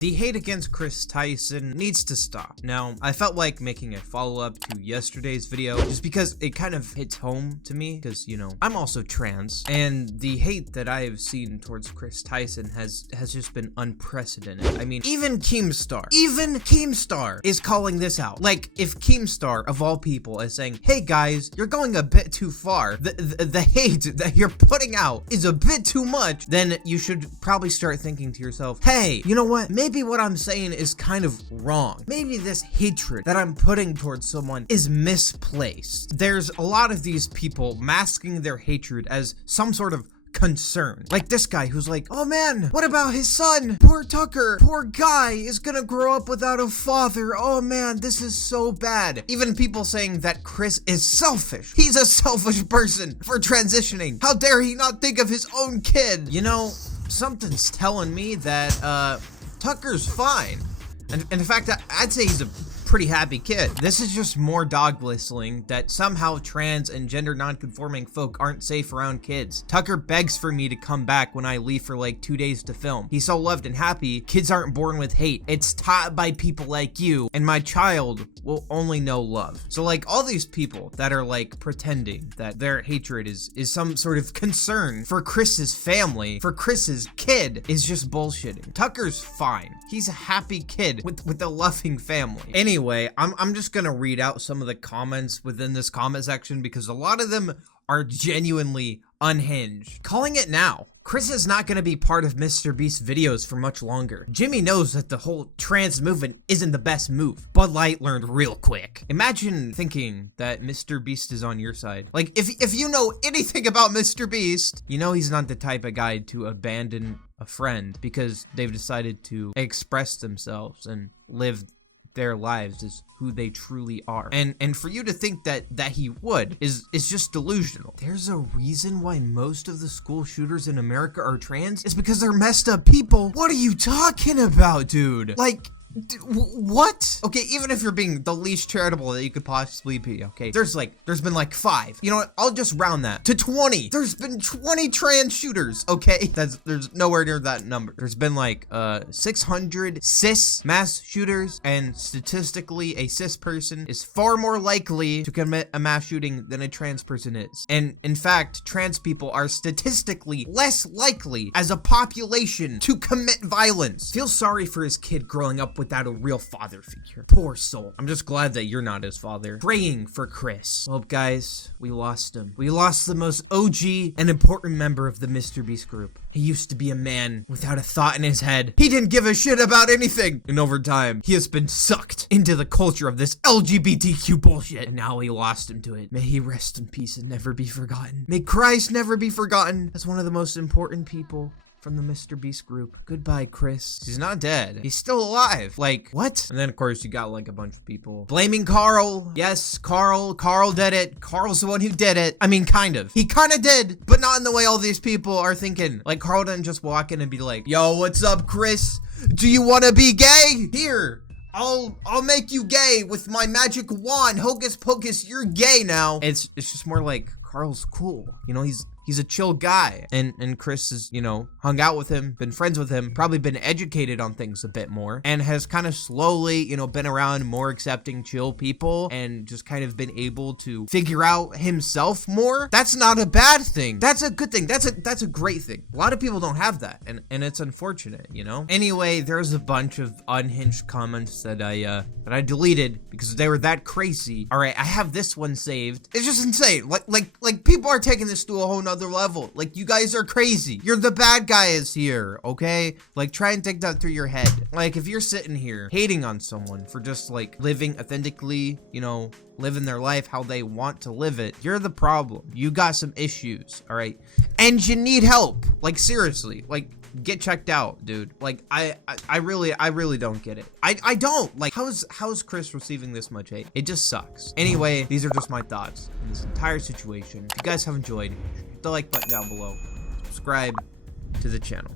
The hate against Chris Tyson needs to stop. Now, I felt like making a follow-up to yesterday's video just because it kind of hits home to me because, you know, I'm also trans, and the hate that I have seen towards Chris Tyson has just been unprecedented. I mean, even Keemstar is calling this out. Like, if Keemstar, of all people, is saying, hey guys, you're going a bit too far, the hate that you're putting out is a bit too much, then you should probably start thinking to yourself, hey, you know what? Maybe what I'm saying is kind of wrong. Maybe this hatred that I'm putting towards someone is misplaced. There's a lot of these people masking their hatred as some sort of concern. Like this guy who's like, oh man, what about his son? Poor Tucker, poor guy is gonna grow up without a father. Oh man, this is so bad. Even people saying that Chris is selfish. He's a selfish person for transitioning. How dare he not think of his own kid? You know, something's telling me that, Tucker's fine. And in fact, I'd say he's a pretty happy kid. This is just more dog whistling that somehow trans and gender non-conforming folk aren't safe around kids. Tucker begs for me to come back when I leave for like 2 days to film. He's so loved and happy. Kids aren't born with hate. It's taught by people like you, and my child will only know love. So like all these people that are like pretending that their hatred is some sort of concern for Chris's family, for Chris's kid, is just bullshitting. Tucker's fine. He's a happy kid with a loving family. Anyway, I'm just gonna read out some of the comments within this comment section because a lot of them are genuinely unhinged. Calling it now. Chris is not going to be part of MrBeast videos for much longer. Jimmy knows that the whole trans movement isn't the best move. Bud Light learned real quick. Imagine thinking that MrBeast is on your side. Like, if you know anything about MrBeast, you know he's not the type of guy to abandon a friend because they've decided to express themselves and live their lives as who they truly are. And for you to think that he would is just delusional. There's a reason why most of the school shooters in America are trans. It's because they're messed up people. What are you talking about, dude? Like, what? Okay, even if you're being the least charitable that you could possibly be, okay, there's been like 5. You know what? I'll just round that to 20. There's been 20 trans shooters, okay? There's nowhere near that number. There's been like 600 cis mass shooters, and statistically, a cis person is far more likely to commit a mass shooting than a trans person is. And in fact, trans people are statistically less likely as a population to commit violence. Feel sorry for his kid growing up without a real father figure. Poor soul. I'm just glad that you're not his father. Praying for Chris. Well, guys, we lost him. We lost the most OG and important member of the MrBeast group. He used to be a man without a thought in his head. He didn't give a shit about anything. And over time, he has been sucked into the culture of this LGBTQ bullshit. And now we lost him to it. May he rest in peace and never be forgotten. May Christ never be forgotten as one of the most important people from the MrBeast group. Goodbye, Chris. He's not dead. He's still alive. Like, what? And then, of course, you got, like, a bunch of people blaming Carl. Yes, Carl did it. Carl's the one who did it. I mean, kind of. He kind of did, but not in the way all these people are thinking. Like, Carl didn't just walk in and be like, yo, what's up, Chris? Do you want to be gay? Here. I'll make you gay with my magic wand. Hocus pocus, you're gay now. It's just more like Carl's cool. You know, he's a chill guy. And Chris has, you know, hung out with him, been friends with him, probably been educated on things a bit more, and has kind of slowly, you know, been around more accepting, chill people, and just kind of been able to figure out himself more. That's not a bad thing. That's a good thing. That's a great thing. A lot of people don't have that, and it's unfortunate, you know? Anyway, there's a bunch of unhinged comments that I deleted because they were that crazy. All right, I have this one saved. It's just insane. Like people are taking this to a whole nother level. Like, you guys are crazy. You're the bad guys here, okay? Like, try and think that through your head. Like, if you're sitting here hating on someone for just like living authentically, you know, living their life how they want to live it, you're the problem. You got some issues, all right? And you need help. Like, seriously, like, get checked out, dude. Like, I really don't get it. I don't. Like, how is Chris receiving this much hate? It just sucks. Anyway, these are just my thoughts on this entire situation. If you guys have enjoyed, hit the like button down below. Subscribe to the channel.